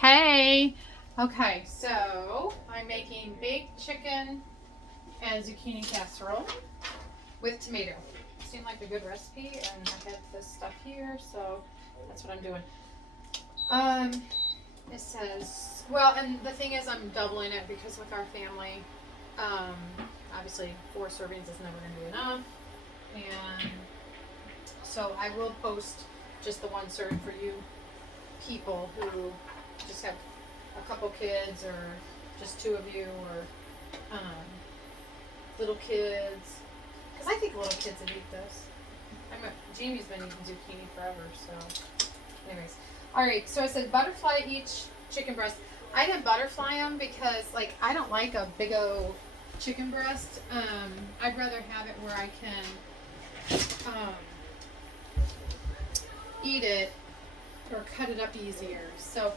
Hey. Okay, so I'm making baked chicken and zucchini casserole with tomato. Seemed like a good recipe, and I have this stuff here, so that's what I'm doing. Um, it says, well, and the thing is, I'm doubling it because with our family, um, obviously 4 servings is never going to be enough, and so I will post just the one serving for you people who just have a couple kids or just two of you or little kids. Because I think little kids would eat this. Jamie's been eating zucchini forever, so. Anyways. Alright, so I said butterfly each chicken breast. I didn't butterfly them because, like, I don't like a big old chicken breast. I'd rather have it where I can eat it or cut it up easier. So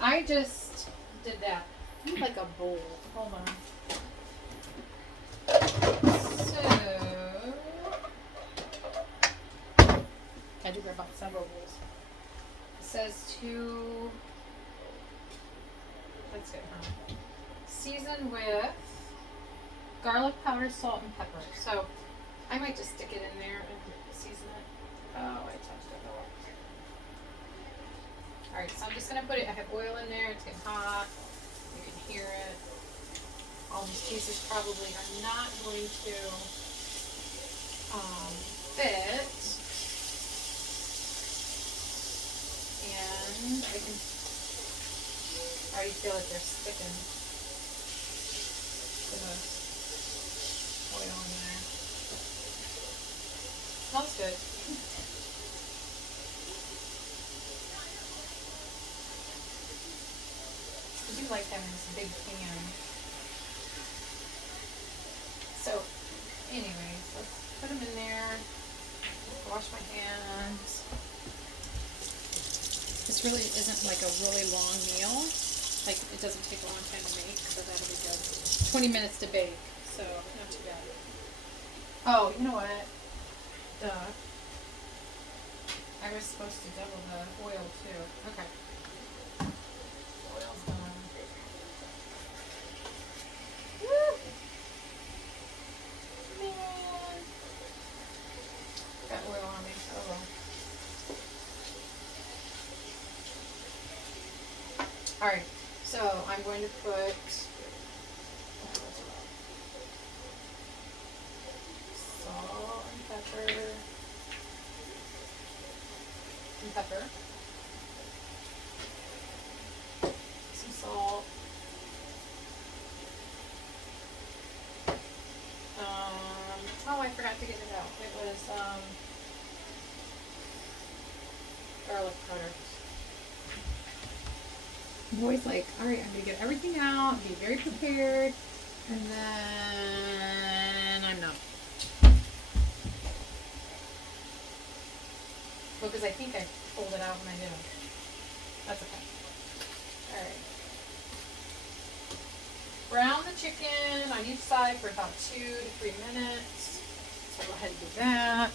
I just did that. I need like a bowl. Hold on. So I had to grab out several bowls. It says to, that's good, huh? Season with garlic powder, salt, and pepper. So I might just stick it in there and season it. Oh, I touched it all. Alright, so I'm just going to put it, I have oil in there, it's getting hot, you can hear it. All these pieces probably are not going to fit. And I can already feel like they're sticking to the oil in there. Smells good. I do like having this big pan. So, anyways, let's put them in there. Wash my hands. This really isn't like a really long meal. Like, it doesn't take a long time to make, so that'll be good. 20 minutes to bake, so not too bad. Oh, you know what? Duh. I was supposed to double the oil too. Okay. Oil's done. Woo! Man. Got oil on me. Oh well. Alright, so I'm going to put salt and pepper. And pepper. Some salt. Oh, I forgot to get it out. It was garlic powder. I'm always like, all right, I'm gonna get everything out, be very prepared, and then I'm not. Well, because I think I pulled it out when I didn't. That's okay. All right. Brown the chicken on each side for about 2 to 3 minutes. So I'll go ahead and do that.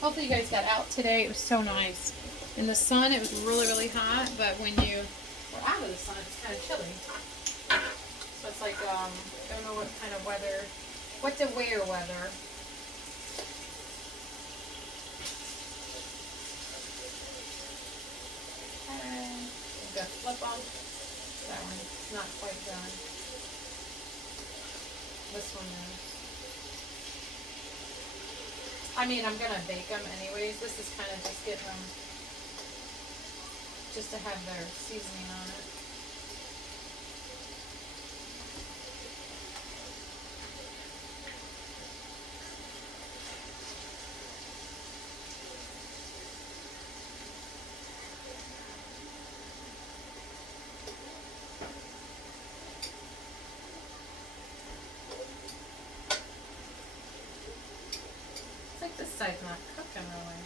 Hopefully you guys got out today. It was so nice. In the sun, it was really, really hot, but when you were out of the sun, it's kind of chilly. So it's like, I don't know what kind of weather, what to wear weather. Okay. We've got flip them. That one's not quite done. This one is. I mean, I'm gonna bake them anyways. This is kind of just getting them, just to have their seasoning on it. It's like this side's not cooking really.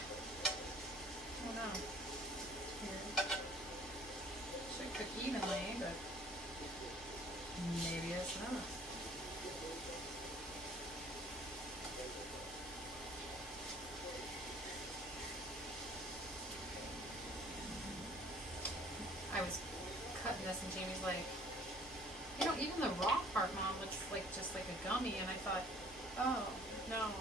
Oh no. Here. Should cook evenly, but maybe it's not. this, and Jamie's like, you know, even the raw part, Mom, looks like just like a gummy. And I thought, oh, no.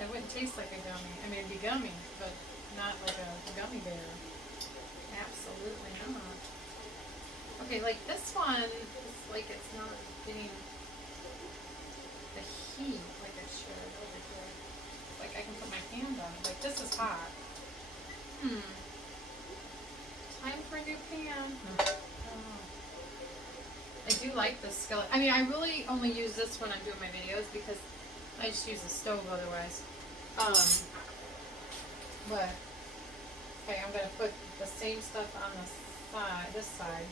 It wouldn't taste like a gummy. I mean, it'd be gummy, but not like a gummy bear. Absolutely not. Okay, like this one, it's like it's not getting the heat like it should over here. Like I can put my hand on it. Like this is hot. Time for a new pan. Oh. I do like this skillet. I mean, I really only use this when I'm doing my videos because I just use the stove otherwise. But okay, I'm gonna put the same stuff on the side, this side.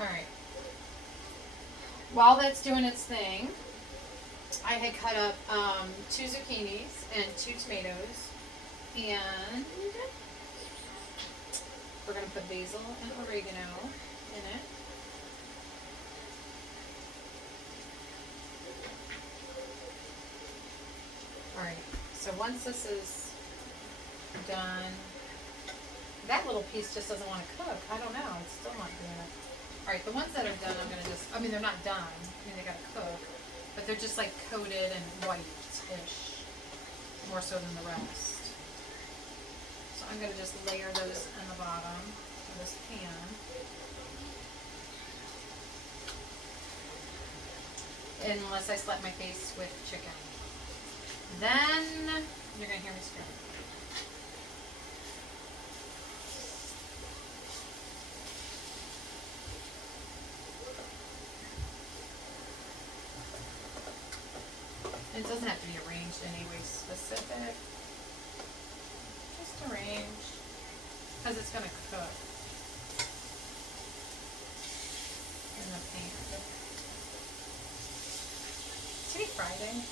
All right. While that's doing its thing, I had cut up 2 zucchinis and 2 tomatoes, and we're going to put basil and oregano in it. Alright, so once this is done, that little piece just doesn't want to cook. I don't know, it's still not doing it. Alright, the ones that are done, I'm going to just, I mean, they're not done. I mean, they got to cook, but they're just like coated and white-ish, more so than the rest. So I'm going to just layer those on the bottom of this pan. Unless I slap my face with chicken. Then you're going to hear me scream. It doesn't have to be arranged in any way specific. Just arrange, because it's going to cook in the pan. Today Friday.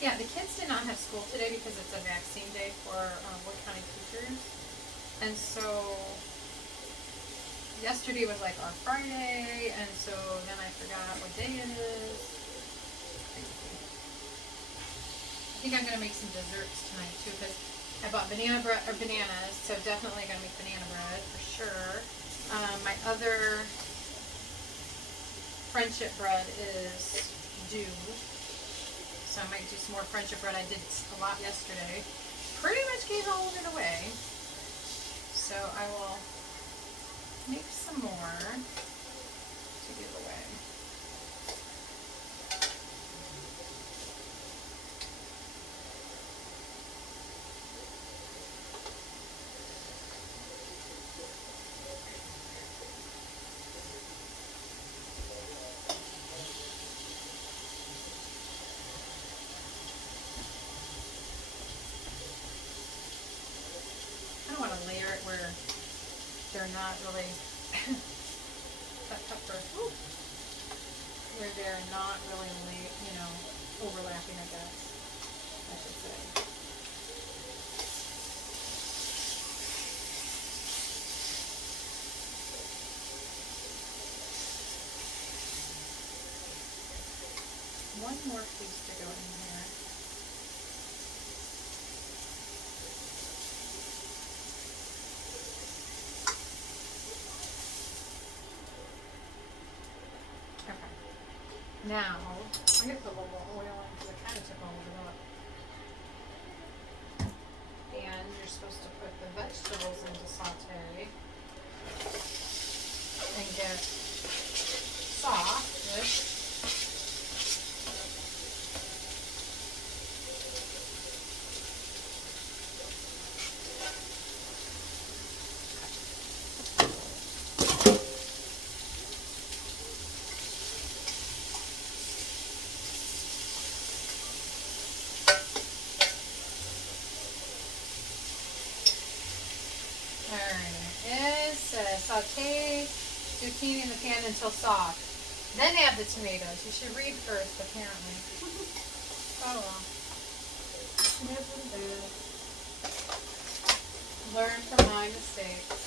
Yeah, the kids did not have school today because it's a vaccine day for Wood County teachers. And so yesterday was like our Friday, and so then I forgot what day it is. I think I'm going to make some desserts tonight too, because I bought banana bread, or bananas, so definitely going to make banana bread for sure. My other friendship bread is due, so I might do some more friendship bread. I did a lot yesterday. Pretty much gave all of it away, so I will make some more to give away. I want to layer it where they're not really that pepper, where they're not really, overlapping, I guess I should say. One more piece to go in here. Now, I'm going to put a little more oil in because I kind of took all of it up. And you're supposed to put the vegetables into saute and get soft-ish. Saute zucchini in the pan until soft. Then add the tomatoes. You should read first, apparently. Oh well. It is what it is. Learn from my mistakes.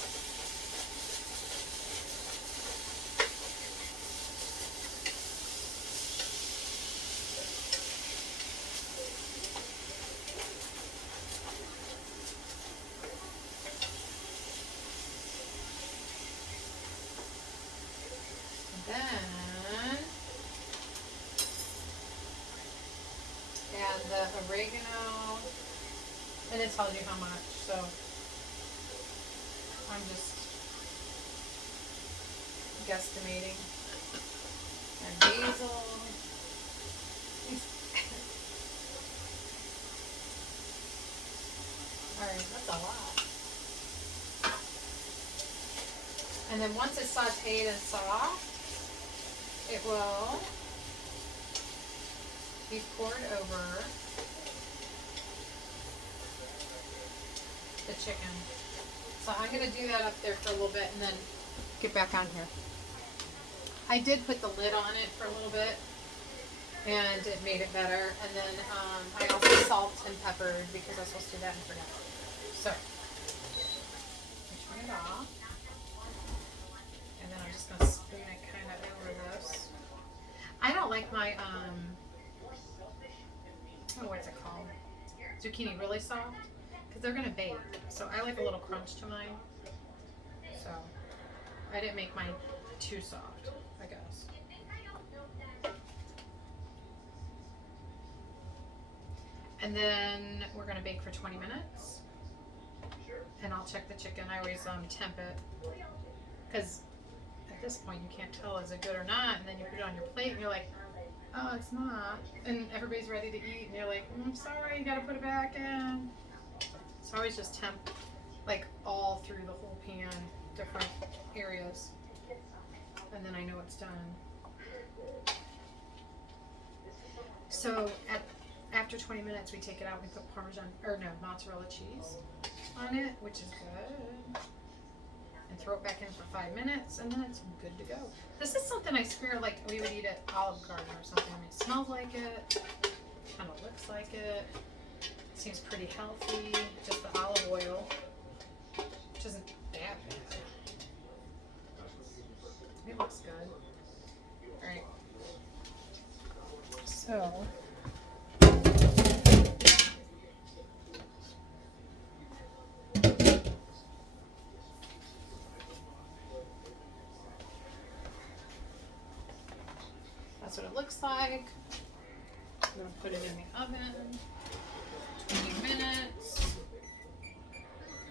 tells you how much, so I'm just guesstimating. And basil. Alright, that's a lot. And then once it's sauteed and soft, it will be poured over the chicken. So I'm going to do that up there for a little bit and then get back on here. I did put the lid on it for a little bit and it made it better. And then I also salt and peppered because I was supposed to do that and forgot. So, turn it off. And then I'm just going to spoon it kind of over this. I don't like my, what's it called? Zucchini really soft. Because they're going to bake. So I like a little crunch to mine. So I didn't make mine too soft, I guess. And then we're going to bake for 20 minutes. And I'll check the chicken. I always temp it. Because at this point you can't tell is it good or not. And then you put it on your plate and you're like, oh, it's not. And everybody's ready to eat. And you're like, I'm sorry, you got to put it back in. So I always just temp like all through the whole pan, different areas. And then I know it's done. So after 20 minutes we take it out, we put mozzarella cheese on it, which is good. And throw it back in for 5 minutes and then it's good to go. This is something I swear like we would eat at Olive Garden or something. I mean, it smells like it, kind of looks like it. Seems pretty healthy, just the olive oil, which isn't that bad. It looks good. Alright. So, that's what it looks like. I'm going to put it in the oven. 20 minutes,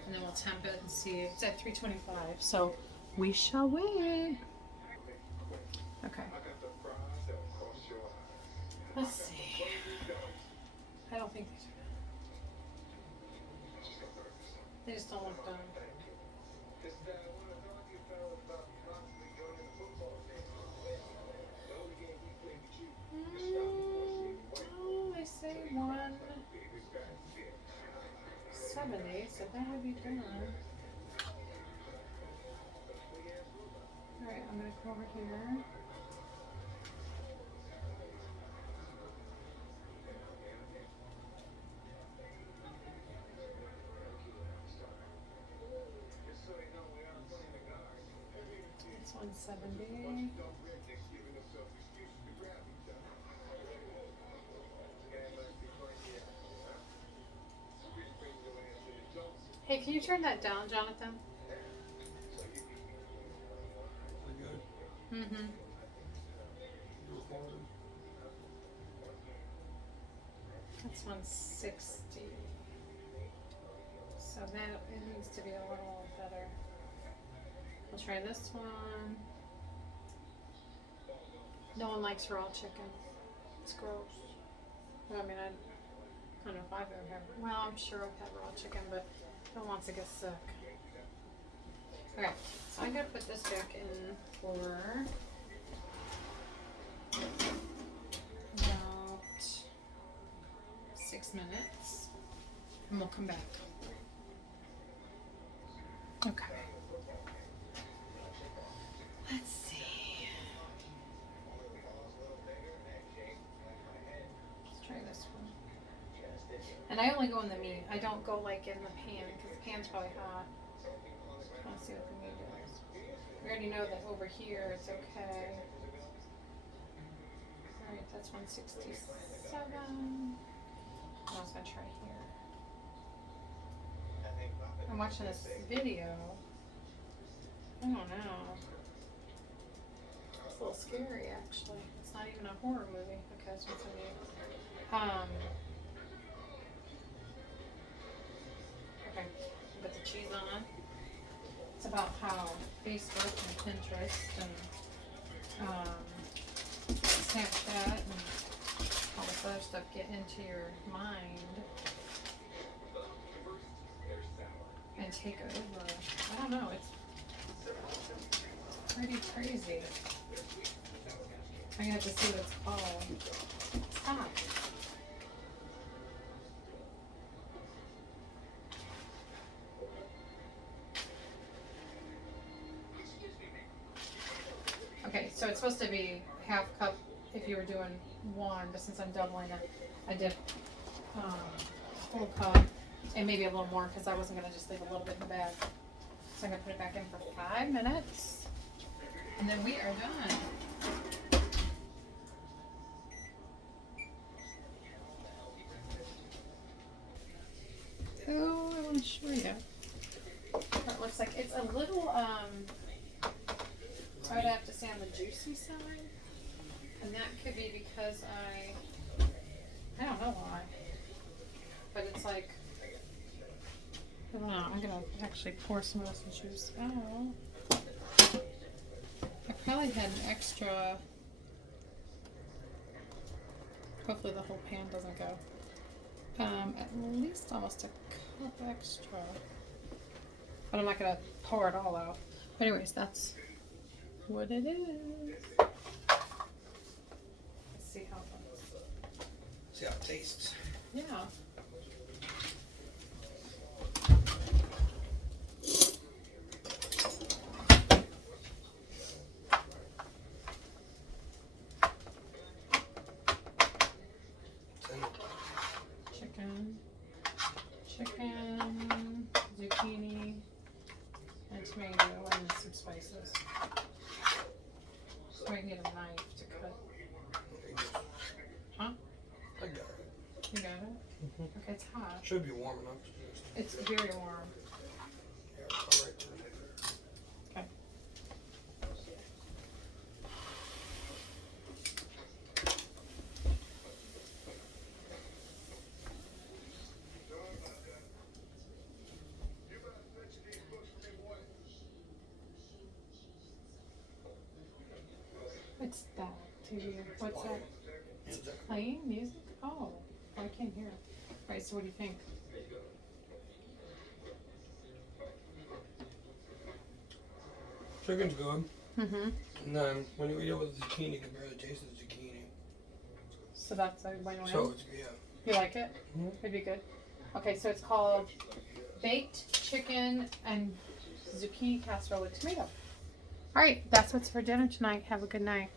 and then we'll temp it and see. It's at 325, so we shall wait. Okay. Let's see. I don't think these are done. They just don't look done. Oh, they say 170, so that would be done. Alright, I'm going to come over here. It's 170. Hey, can you turn that down, Jonathan? Mm-hmm. That's 160. So that it needs to be a little better. We'll try this one. No one likes raw chicken. It's gross. Well, I mean, I don't know if I've ever had. Well, I'm sure I've had raw chicken, but no one wants to get sick. Alright, so I'm going to put this back in for about 6 minutes, and we'll come back. Okay. Let's see. Let's try this one. And I only go in the meat. I don't go like in the pan, because the pan's probably hot. Let's see what the meat is. We already know that over here it's okay. Alright, that's 167. I was gonna try here. I'm watching this video. I don't know. It's a little scary actually. It's not even a horror movie. Okay, that's 178. Okay, put the cheese on. It's about how Facebook and Pinterest and Snapchat and all this other stuff get into your mind and take over. I don't know, it's pretty crazy. I'm gonna have to see what it's called. Stop. Okay, so it's supposed to be half cup if you were doing one, but since I'm doubling it, I did full cup and maybe a little more because I wasn't gonna just leave a little bit in the bag. So I'm gonna put it back in for 5 minutes, and then we are done. Oh, I want to show you what it looks like. It's a little I would have to say on the juicy side, and that could be because I don't know why, but it's like, I don't know. I'm gonna actually pour some of this juice out. I probably had an extra. Hopefully the whole pan doesn't go. At least almost a cup extra. But I'm not gonna pour it all out. But anyways, that's what it is. Let's see how it looks. See how it tastes. Yeah. Chicken, zucchini, and tomato, and some spices. So I need a knife to cut. Huh? I got it. You got it? Mm-hmm. Okay, it's hot. Should be warm enough. It's very warm. Yeah, it's all right there. Okay. What's that to you? What's that? Music. Playing music? Oh, I can't hear it. Right, so what do you think? Chicken's good. Mm-hmm. And then when you eat it with zucchini, compare the taste of the zucchini. So that's a win-win. So it's, yeah. You like it? Mhm. It'd be good. Okay, so it's called baked chicken and zucchini casserole with tomato. All right, that's what's for dinner tonight. Have a good night.